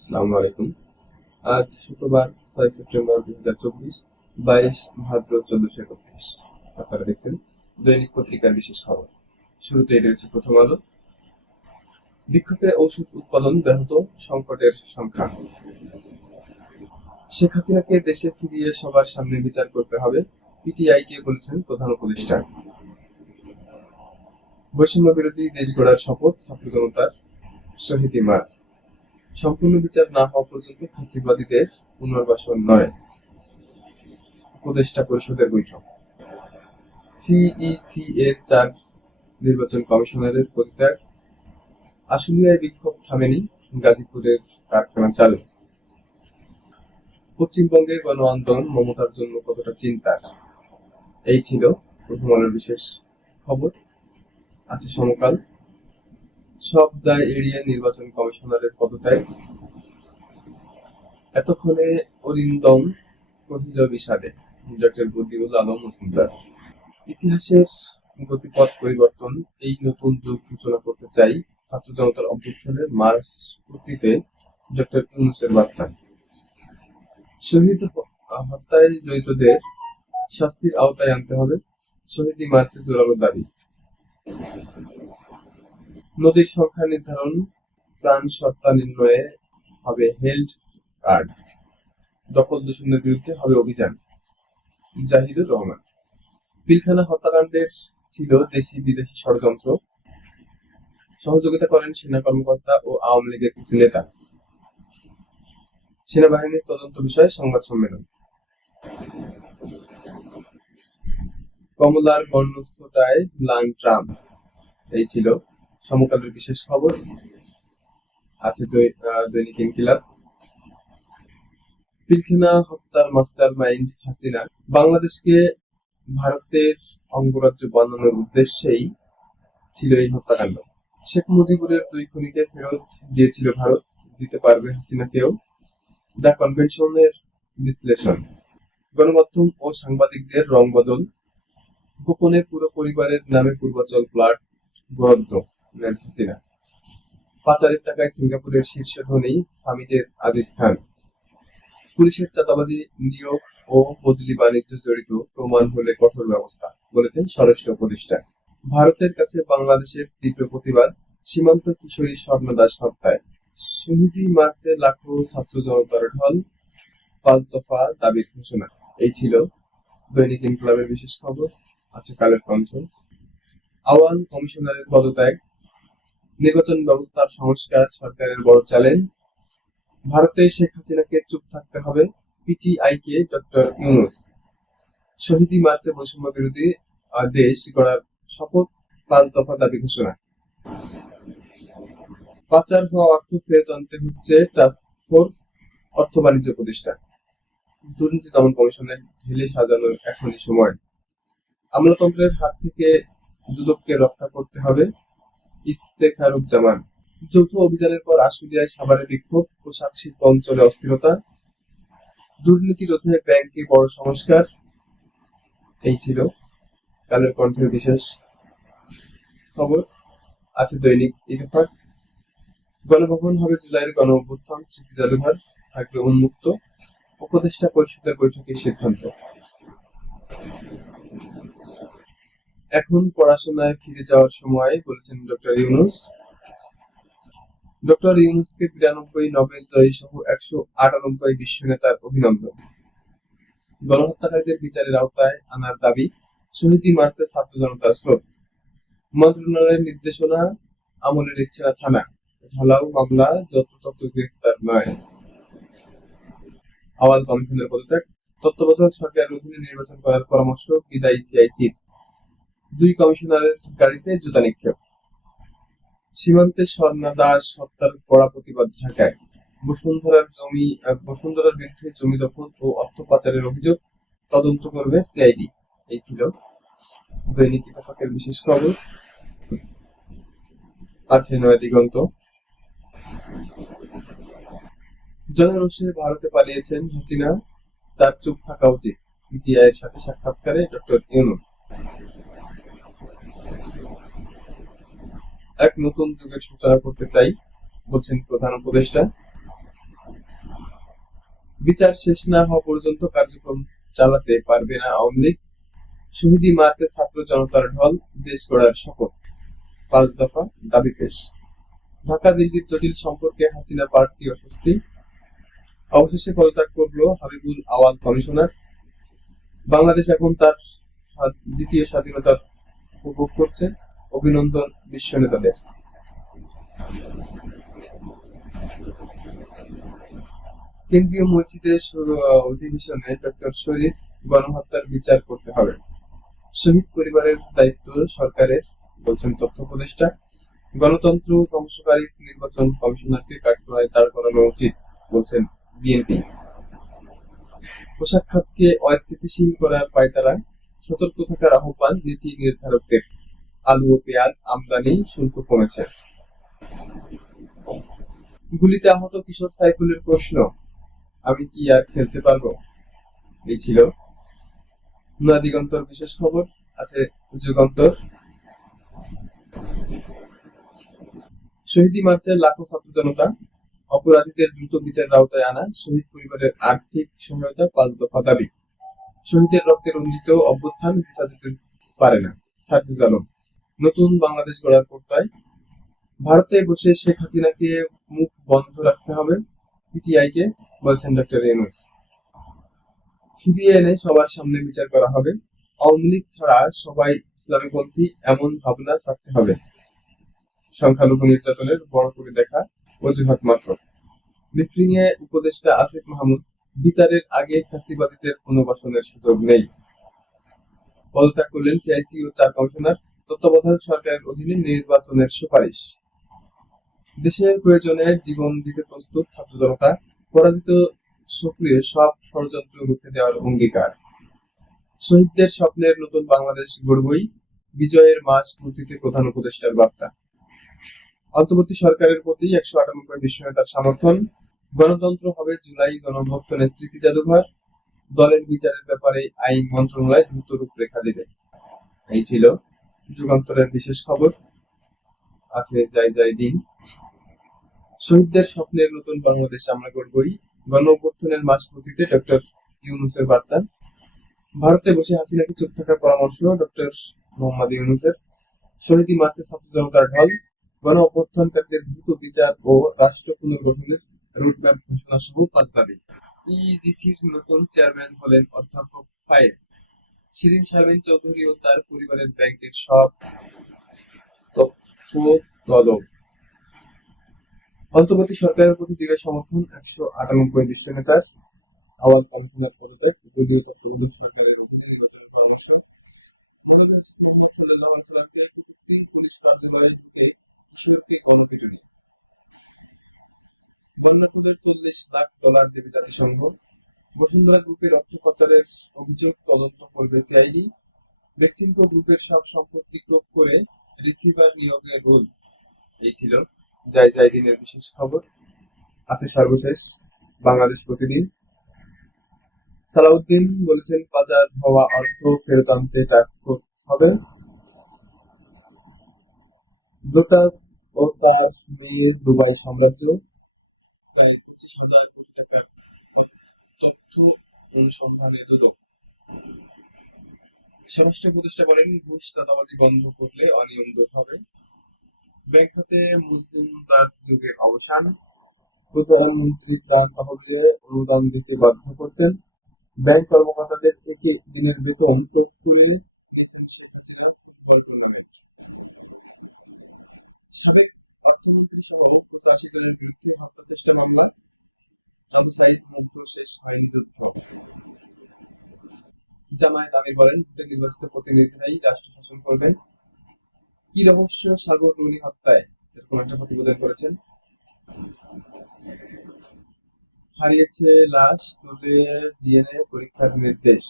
আসসালামু আলাইকুম। আজ শুক্রবার, ছয় সেপ্টেম্বর দুই হাজার চব্বিশ, বাইশ ভাদ্র চোদ্দশো একত্রিশ। আপনারা দেখছেন দৈনিক পত্রিকার বিশেষ খবর। শুরুতে প্রথম আলো। বিক্ষোভে ওষুধ উৎপাদন ব্যাহত, সংকটের সংখ্যা। শেখ হাসিনাকে দেশে ফিরিয়ে সবার সামনে বিচার করতে হবে পিটিআই কে বলেছেন প্রধান উপদেষ্টা। বৈষম্য বিরোধী দেশ গড়ার শপথ ছাত্র জনতার শহীদ মার্চ সম্পূর্ণ বিচার না হওয়া পর্যন্ত ফাঁসিবাদীদের পুনর্বাসন নয়। উপদেষ্টা পরিষদের বৈঠক। সিইসি এর চার নির্বাচন কমিশনারের পরিত্যাগ। আশুলিয়ায় বিক্ষোভ থামেনি গাজীপুরের কারখানা চালু। পশ্চিমবঙ্গের গণ আন্দোলন মমতার জন্য কতটা চিন্তার? এই ছিল প্রথম আলোর বিশেষ খবর। আছে সমকাল। সব দায় এড়িয়ে নির্বাচন কমিশনারের পদত্যাগ। এতক্ষণে অরিন্দম কহিল বিষাদে, ডক্টর বদিউল আলম মজুমদার, ইতিহাসের গতিপথ পরিবর্তন, এই নতুন যুগ সূচনা করতে চাই ছাত্র জনতার অভ্যুত্থানের মার্চ পূর্তিতে ডক্টর ইউনুসের বার্তা শহীদ হত্যায় জড়িতদের শাস্তির আওতায় আনতে হবে, শহীদি মার্চে জোরালো দাবি। নদীর সংখ্যা নির্ধারণ প্রাণ সত্তা নির্ণয়ে হবে হেলথ কার্ড। দখল দূষণের বিরুদ্ধে হবে অভিযান। জাহিদুর রহমান। পিলখানা হত্যাকাণ্ডের ছিল দেশি বিদেশি ষড়যন্ত্র। সহযোগিতা করেন সেনা কর্মকর্তা ও আওয়ামী লীগের কিছু নেতা। সেনাবাহিনীর তদন্ত বিষয়ে সংবাদ সম্মেলন। কমলার গণ্যস্বটায় ম্লান ট্রাম্প। এই ছিল সমকালের বিশেষ খবর। আছে দৈনিক ইনকিলাব। পিলখিনা হত্যার মাস্টার মাইন্ড হাসিনা। বাংলাদেশকে ভারতের অঙ্গরাজ্য বানানোর উদ্দেশ্যেই ছিল এই হত্যাকাণ্ড। শেখ মুজিবুরের দুই খুনিকে ফেরত দিয়েছিল ভারত। দিতে পারবে হাসিনাকেও। দ্য কনভেনশনের বিশ্লেষণ। গণমাধ্যম ও সাংবাদিকদের রং বদল গোপনে পুরো পরিবারের নামে পূর্বাচল প্লাট বরাদ্দ। নেন হাসিনা পাচারের টাকায় সিঙ্গাপুরের শীর্ষ ধনী সামিটের খান। পুলিশের চাঁদাবাজি, নিয়োগ ও বদলি বাণিজ্য জড়িত প্রমাণ হলে কঠোর ব্যবস্থা, বলেছেন স্বরাষ্ট্র উপদেষ্টা। ভারতের কাছে বাংলাদেশের তীব্র প্রতিবাদ, সীমান্ত কিশোরী স্বর্ণ দাস হত্যায়। শহীদি মার্চে লাখো ছাত্র জনতার ঢল, পাঁচ দফা দাবির ঘোষণা। এই ছিল দৈনিক ইনকলাবের বিশেষ খবর। আছে কালের কণ্ঠ। আওয়ান কমিশনারের পদত্যাগ নির্বাচন ব্যবস্থার সংস্কার সরকারের বড় চ্যালেঞ্জ ভারতে শেখ হাসিনাকে চুপ থাকতে হবে পিটিআই কে ডক্টর ইউনুস। শহীদি মার্চে বৈষম্য বিরোধী দেশ গড়ার শপথ পাঁচ দফা দাবি ঘোষণা। পাচার হওয়া অর্থ ফেরত আনতে হচ্ছে টাস্ক অর্থ বাণিজ্য প্রতিষ্ঠান। দুর্নীতি দমন কমিশনের ঢেলে সাজানো এখনই সময়। আমলাতন্ত্রের হাত থেকে দুদককে রক্ষা করতে হবে ইফতেখারুজ্জামান, যৌথ অভিযানের পর আশুলিয়ায় সাভারে বিক্ষোভ পোশাক শিল্প অঞ্চলে অস্থিরতা দুর্নীতি রোধে ব্যাংকে বড় সংস্কার, এই ছিল কালের কণ্ঠের বিশেষ খবর। আছে দৈনিক ইত্তেফাক। গণভবন হবে জুলাইয়ের গণ অভ্যুত্থান স্মৃতি জাদুঘর থাকবে উন্মুক্ত, উপদেষ্টা পরিষদের বৈঠকে সিদ্ধান্ত। এখন পড়াশোনায় ফিরে যাওয়ার সময় বলেছেন ডক্টর ইউনুস। ডক্টর ইউনুসকে বিরানব্বই নোবেল জয়ী সহ একশো আটানব্বই বিশ্ব নেতার অভিনন্দন। গণহত্যাকারীদের বিচারের আওতায় আনার দাবি শহীদি মার্চে ছাত্র জনতার স্রোত। মন্ত্রণালয়ের নির্দেশনা আমলের ইচ্ছা থানা। ঢালাও মামলা যত তত গ্রেফতার নয়। আওয়াল কমিশনের পদত্যাগ। তত্ত্বাবধায়ক সরকারের অধীনে নির্বাচন করার পরামর্শ বিদায়ী সিআইসির। দুই কমিশনারের গাড়িতে জুতা নিক্ষেপ। সীমান্তে স্বর্ণা দাস হত্যার কড়া প্রতিবাদ ঢাকায়। বসুন্ধরার জমি বসুন্ধরার বিরুদ্ধে জমি দখল ও অর্থ পাচারের অভিযোগ তদন্ত করবে সিআইডি এই ছিল দৈনিক ইত্তেফাকের বিশেষ খবর। আছে নয়া দিগন্ত। জনরোষে ভারতে পালিয়েছেন হাসিনা। তার চুপ থাকা উচিত। জিআই এর সাথে সাক্ষাৎকারে ডক্টর ইউনুস। এক নতুন যুগের সূচনা করতে চাই, বলছেন প্রধান উপদেষ্টা। বিচার শেষ না হওয়া পর্যন্ত কার্যক্রম চালাতে পারবে না আওয়ামী লীগ। শহীদি মার্চে ছাত্র জনতার ঢল দেশ গড়ার শপথ। পাঁচ দফা দাবি পেশ। ঢাকা দিল্লির জটিল সম্পর্কে হাসিনা পার্টি অস্বস্তি। অবশেষে পদত্যাগ করল হাবিবুল আওয়াল কমিশনার। বাংলাদেশ এখন তার দ্বিতীয় স্বাধীনতার উপভোগ করছে। অভিনন্দন বিশ্ব নেতাদের। কেন্দ্রীয় মসজিদের অধিবেশনে ডক্টর শরীফ গণহত্যার বিচার করতে হবে। শহীদ পরিবারের দায়িত্ব সরকারের, বলছেন তথ্য উপদেষ্টা। গণতন্ত্র ধ্বংসকারী নির্বাচন কমিশনারকে কাঠগড়ায় দাঁড় করানো উচিত, বলছেন বিএনপি। পোশাক খাতকে অস্থিতিশীল করার পায়তারা, সতর্ক থাকার আহ্বান নীতি নির্ধারকদের। আলু ও পেঁয়াজ, আমদানি শুল্ক কমেছে। গুলিতে আহত কিশোর সাইফুলের প্রশ্ন, আমি কি আর খেলতে পারব? এই ছিল নয়া দিগন্তর বিশেষ খবর। আছে যুগান্তর শহীদি মার্চের লাখো ছাত্র জনতা, অপরাধীদের দ্রুত বিচারের আওতায় আনা শহীদ পরিবারের আর্থিক সহায়তা পাঁচ দফা দাবি। শহীদের রক্তে রঞ্জিত অভ্যুত্থান বৃথা পারে না। সার্জিস আলম। নতুন বাংলাদেশ গড়ার প্রত্যয় ভারতে বসে শেখ হাসিনাকে মুখ বন্ধ রাখতে হবে পিটিআই কে বলছেন ডক্টর ইউনুস ফিরিয়ে এনে সবার সামনে বিচার করা হবে। আওয়ামী লীগ ছাড়া সবাই ইসলামীপন্থী, এমন ভাবনা ছাড়তে হবে। সংখ্যালঘু নির্যাতনের বড় করে দেখা অজুহাত মাত্র। ব্রিফিং এ উপদেষ্টা আসিফ মাহমুদ, বিচারের আগে ফাঁসিবাদীদের পুনর্বাসনের সুযোগ নেই। পদত্যাগ করলেন সিআইসি ও চার কমিশনার। তত্ত্বাবধায়ক সরকারের অধীনে নির্বাচনের সুপারিশ। দেশের প্রয়োজনে জীবন দিতে প্রস্তুত ছাত্র জনতা, পরাজিত সক্রিয় সব ষড়যন্ত্র রুখে দেওয়ার অঙ্গীকার। শহীদদের স্বপ্নের নতুন বাংলাদেশ গড়বই, বিজয়ের মাস পূর্তিতে প্রধান উপদেষ্টার বার্তা। অন্তর্বর্তী সরকারের প্রতি একশো আটানব্বই বিশ্ব নেতার সমর্থন। গণতন্ত্র হবে জুলাই গণভক্তনের স্মৃতি জাদুঘর। দলের বিচারের ব্যাপারে আইন মন্ত্রণালয় দ্রুত রূপরেখা দেবে। এই ছিল যুগান্তরের বিশেষ খবর। আছে যাই যাই দিন। শহীদদের স্বপ্নের নতুন বাংলাদেশ আমরা গড়বই। গণ অভ্যুত্থানের মাস পূর্তিতে ডক্টর ইউনুসের বার্তা। ভারতে বসে হাসিনাকে চুপ থাকার পরামর্শ ডক্টর মোহাম্মদ ইউনুসের। শহীদি মার্চে ছাত্র জনতার ঢল। গণ অভ্যুত্থানকারীদের দ্রুত বিচার ও রাষ্ট্র পুনর্গঠনের রোডম্যাপ ঘোষণা সহ পাঁচ দাবি। ইজিসির নতুন চেয়ারম্যান হলেন অধ্যাপক ফায়েজ। শিরিন শারমিন চৌধুরী ও তার পরিবারের ব্যাংকের সব তথ্য তলব। অন্তর্বর্তী সরকারের প্রতি দৃঢ় সমর্থন, একশো আটানব্বই বিশ্ব নেতার আওয়াজ কমিশনের পদত্যাগ, দলীয় তত্ত্বাবধায়ক সরকারের অধীনে নির্বাচনের পরামর্শ। মৌলভী হজরত মোহাম্মদ সাল্লাহ সাল্লামকে কুতুবটি পুলিশ কার্যালয়ে ঢুকে কিশোরকে গণপিটুনি। বন্যার্থদের চল্লিশ লাখ ডলার দেবে জাতিসংঘ বসুন্ধরা গ্রুপের অর্থ পাচারের অভিযোগ তদন্ত করবে সিআইডি। বেক্সিমকো গ্রুপের সব সম্পত্তি ক্রোপ করে রিসিভার নিয়োগের রোল। এই ছিল যাই যাই দিনের বিশেষ খবর। আছে সর্বশেষ বাংলাদেশ প্রতিদিন। সালাউদ্দিন বলেছেন পাচার হওয়া অর্থ ফেরত আনতে টাস্ক ফোর্স হবে। লোটাস ও তার মেয়ের দুবাই সাম্রাজ্য। প্রায় পঁচিশ হাজার কোটি টাকার তথ্য অনুসন্ধানে দুদক। স্বরাষ্ট্র উপদেষ্টা বলেন, ঘুষ চাঁদাবাজি বন্ধ করলে অনিয়ম দূর হবে। ব্যাংক খাতে মজদুমদার যুগের অবসান। প্রধানমন্ত্রী ত্রাণ তহবিলে অনুদান দিতে বাধ্য করতেন। ব্যাংক কর্মকর্তাদের থেকে দিনের বেতন প্রয়োগ করে নিয়েছেন শেখ হাসিনা ফুটবল টুর্নামেন্ট। সাবেক অর্থমন্ত্রী সহ পঁচাশি জনের বিরুদ্ধে হত্যা চেষ্টা মামলা। আবু সাইদ মুগ্ধ শেষ হয়নি যুদ্ধ। জামায়াত আমির বলেন ভোটে নির্বাচিত প্রতিনিধিরাই রাষ্ট্র শাসন করবেন। কি রহস্য সাগর রুনি হত্যায়? এরকম একটা প্রতিবেদন করেছেন। হারিয়েছে লাশ ডিএনএ পরীক্ষার নির্দেশ।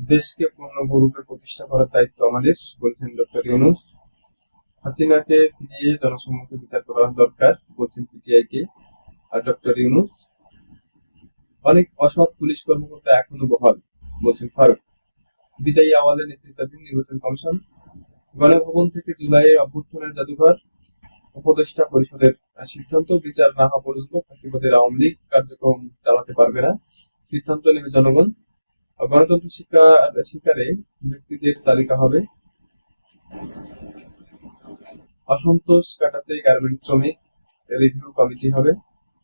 দেশকে পূর্ণরূপে প্রতিষ্ঠা করার দায়িত্ব আমাদের, বলছেন ডক্টর ইউনুস। হাসিনাকে ফিরিয়ে জনসম্মুখে বিচার করা দরকার, বলছেন পিটিআই কে আর ডক্টর ইউনুস? অনেক অসৎ পুলিশ কর্মকর্তা এখনও বহাল, বলছেন ফারুক। বিদায়ী আওয়ালের নেতৃত্বাধীন নির্বাচন কমিশন, গণভবন থেকে জুলাইয়ের অভ্যুত্থানের জাদুঘর, উপদেষ্টা পরিষদের সিদ্ধান্ত, বিচার না হওয়া পর্যন্ত ফ্যাসিবাদের আওয়ামী লীগ কার্যক্রম চালাতে পারবে না, সিদ্ধান্ত নেবে জনগণ। গণতন্ত্র শিকার শিকারে ব্যক্তিদের তালিকা হবে। অসন্তোষ কাটাতে গার্মেন্টস শ্রমিক, রিভিউ কমিটি হবে।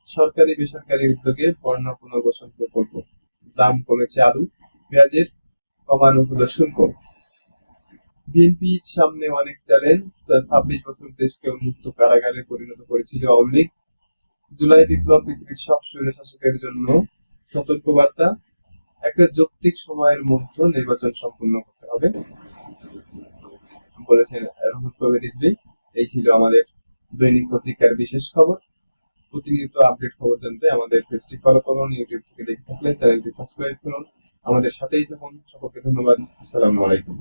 সরকারি বেসরকারি উদ্যোগে পণ্য পুনর্বাসন প্রকল্প। দাম কমেছে আলু পেঁয়াজের কমানো হলো শুল্ক। বিএনপির সামনে অনেক চ্যালেঞ্জ। ছাব্বিশ বছর দেশকে উন্মুক্ত কারাগারে পরিণত করেছিল আওয়ামী লীগ। জুলাই বিপ্লব পৃথিবীর সব স্বৈরশাসকের জন্য সতর্কবার্তা। একটা যৌক্তিক সময়ের মধ্যে নির্বাচন সম্পূর্ণ করতে হবে। বলেছেন রুহুল কবির এই ছিল আমাদের দৈনিক পত্রিকার বিশেষ খবর। প্রতিনিয়ত আপডেট খবর জানতে আমাদের পেজটি ফলো করুন ইউটিউব থেকে দেখে থাকলে চ্যানেলটি সাবস্ক্রাইব করুন। আমাদের সাথেই থাকুন, সকলকে ধন্যবাদ, আসসালামু আলাইকুম।